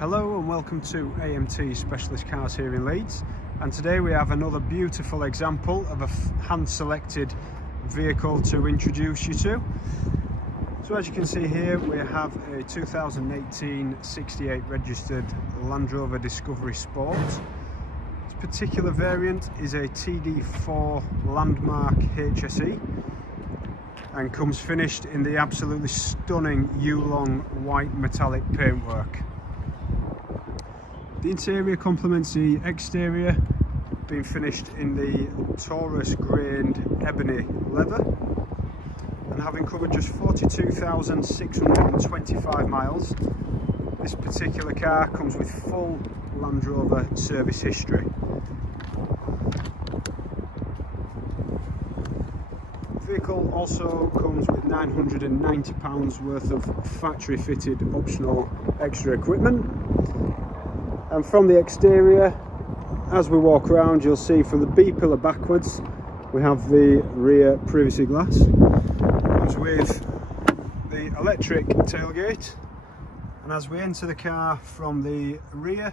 Hello and welcome to AMT Specialist Cars here in Leeds, and today we have another beautiful example of a hand-selected vehicle to introduce you to. So as you can see here, we have a 2018 68 registered Land Rover Discovery Sport. This particular variant is a TD4 Landmark HSE and comes finished in the absolutely stunning Yulong White metallic paintwork. The interior complements the exterior, being finished in the taurus grained ebony leather, and having covered just 42,625 miles, this particular car comes with full Land Rover service history. The vehicle also comes with £990 worth of factory fitted optional extra equipment. And from the exterior, as we walk around, you'll see from the B pillar backwards, we have the rear privacy glass. Comes with the electric tailgate, and as we enter the car from the rear,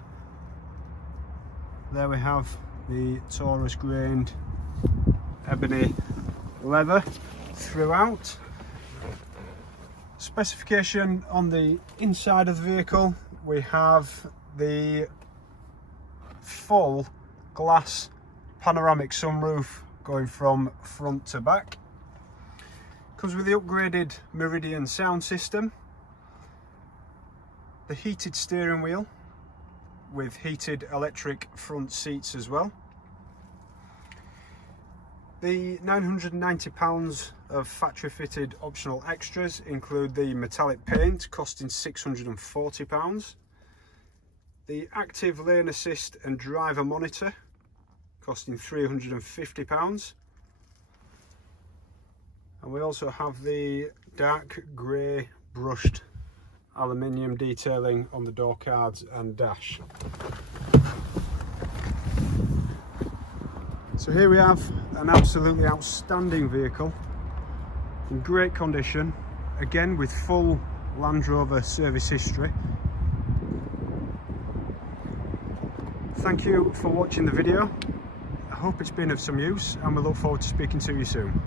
there we have the taurus grained ebony leather throughout. Specification on the inside of the vehicle, we have the full glass panoramic sunroof going from front to back. Comes with the upgraded Meridian Sound system, the heated steering wheel with heated electric front seats as well. The £990 of factory fitted optional extras include the metallic paint costing £640, the active lane assist and driver monitor costing £350, and we also have the dark grey brushed aluminium detailing on the door cards and dash. So here we have an absolutely outstanding vehicle in great condition, again with full Land Rover service history. Thank you for watching the video. I hope it's been of some use, and we look forward to speaking to you soon.